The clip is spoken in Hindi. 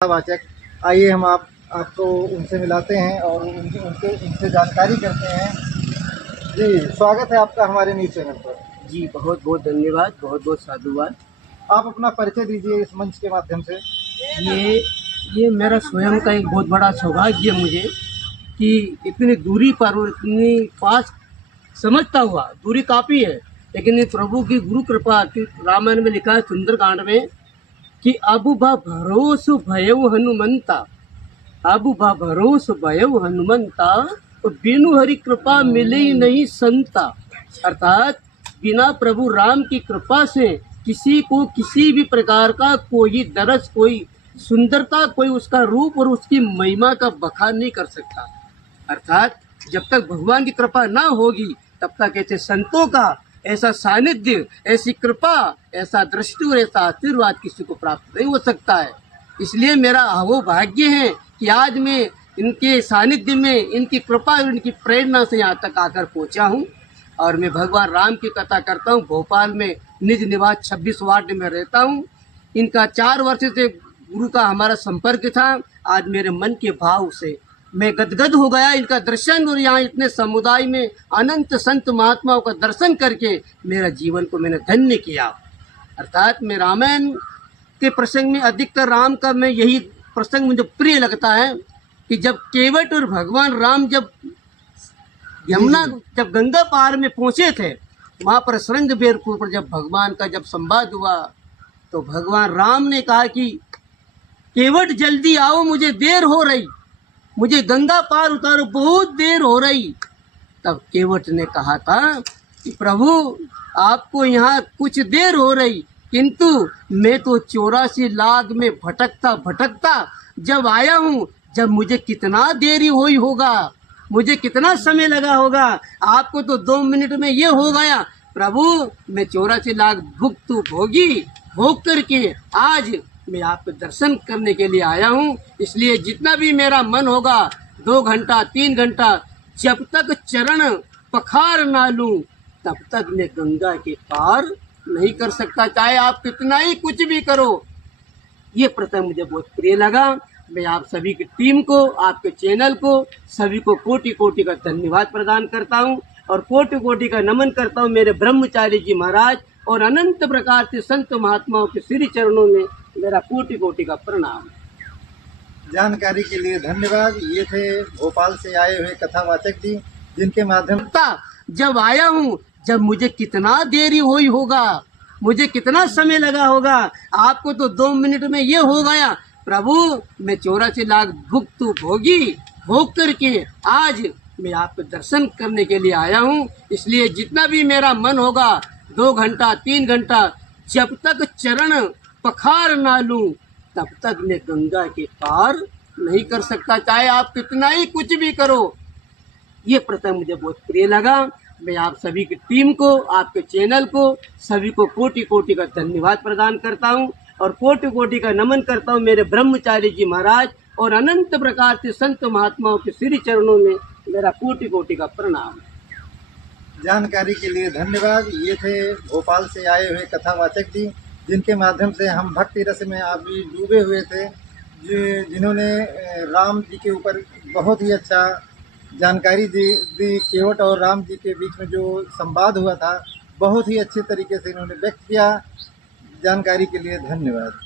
वाचक। आइए हम आपको उनसे मिलाते हैं और उनसे जानकारी करते हैं। जी, स्वागत है आपका हमारे न्यूज़ चैनल पर। जी, बहुत बहुत धन्यवाद, बहुत बहुत साधुवाद। आप अपना परिचय दीजिए इस मंच के माध्यम से। ये मेरा स्वयं का एक बहुत बड़ा सौभाग्य है मुझे कि इतनी दूरी पर और इतनी पास समझता हुआ, दूरी काफ़ी है, लेकिन ये प्रभु की गुरु कृपा थी। रामायण में लिखा है सुंदरकांड में कि अबु बा भरोस भयउ हनुमंता, अबु बा भरोस भयउ हनुमंता, तो बिनु हरि कृपा मिले ही नहीं संता। अर्थात बिना प्रभु राम की कृपा से किसी को किसी भी प्रकार का कोई दरस, कोई सुंदरता, कोई उसका रूप और उसकी महिमा का बखान नहीं कर सकता। अर्थात जब तक भगवान की कृपा ना होगी तब तक ऐसे संतों का ऐसा सानिध्य, ऐसी कृपा, ऐसा दृष्टि और ऐसा आशीर्वाद किसी को प्राप्त नहीं हो सकता है। इसलिए मेरा वो भाग्य है कि आज मैं इनके सानिध्य में, इनकी कृपा और इनकी प्रेरणा से यहाँ तक आकर पहुँचा हूँ। और मैं भगवान राम की कथा करता हूँ। भोपाल में निज निवास 26 वार्ड में रहता हूँ। इनका 4 वर्ष से गुरु का हमारा संपर्क था। आज मेरे मन के भाव से मैं गदगद हो गया इनका दर्शन, और यहाँ इतने समुदाय में अनंत संत महात्माओं का दर्शन करके मेरा जीवन को मैंने धन्य किया। अर्थात मैं रामायण के प्रसंग में अधिकतर राम का मैं यही प्रसंग मुझे प्रिय लगता है कि जब केवट और भगवान राम जब यमुना, जब गंगा पार में पहुँचे थे, वहाँ पर श्रृंग बेरपुर पर जब भगवान का जब संवाद हुआ तो भगवान राम ने कहा कि केवट जल्दी आओ, मुझे देर हो रही, मुझे गंगा पार उतारो, बहुत देर हो रही। तब केवट ने कहा था कि प्रभु आपको यहाँ कुछ देर हो रही, किंतु मैं तो 84 लाख में भटकता भटकता जब आया हूँ, जब मुझे कितना देरी हुई होगा, मुझे कितना समय लगा होगा, आपको तो 2 मिनट में ये हो गया। प्रभु मैं 84 लाख भुक्त भोगी भोग करके आज मैं आपके दर्शन करने के लिए आया हूँ। इसलिए जितना भी मेरा मन होगा 2 घंटा 3 घंटा, जब तक चरण पखार ना लूं तब तक मैं गंगा के पार नहीं कर सकता, चाहे आप कितना ही कुछ भी करो। ये प्रसंग मुझे बहुत प्रिय लगा। मैं आप सभी की टीम को, आपके चैनल को, सभी को कोटि कोटि का धन्यवाद प्रदान करता हूँ और कोटि कोटि का नमन करता हूँ मेरे ब्रह्मचारी जी महाराज और अनंत प्रकार से संत महात्माओं के श्री चरणों में मेरा कोटि कोटि का प्रणाम। जानकारी के लिए धन्यवाद। ये थे भोपाल से आए हुए कथावाचक जी, जिनके माध्यम जब आया हूँ, जब मुझे कितना देरी हुई होगा, मुझे कितना समय लगा होगा, आपको तो 2 मिनट में ये हो गया। प्रभु मैं 84 लाख भुक्त भोगी भोग करके आज मैं आपके दर्शन करने के लिए आया हूँ। इसलिए जितना भी मेरा मन होगा 2 घंटा 3 घंटा, जब तक चरण पखार ना लूं तब तक मैं गंगा के पार नहीं कर सकता, चाहे आप कितना ही कुछ भी करो। ये प्रसंग मुझे बहुत प्रिय लगा। मैं आप सभी की टीम को, आपके चैनल को, सभी को कोटि कोटि का धन्यवाद प्रदान करता हूँ और कोटि कोटि का नमन करता हूँ मेरे ब्रह्मचारी जी महाराज और अनंत प्रकार से संत महात्माओं के श्री चरणों में मेरा कोटि कोटि का प्रणाम। जानकारी के लिए धन्यवाद। ये थे भोपाल से आए हुए कथावाचक जी, जिनके माध्यम से हम भक्ति रस में आप भी डूबे हुए थे, जिन्होंने राम जी के ऊपर बहुत ही अच्छा जानकारी दी। केवट और राम जी के बीच में जो संवाद हुआ था, बहुत ही अच्छे तरीके से इन्होंने व्यक्त किया। जानकारी के लिए धन्यवाद।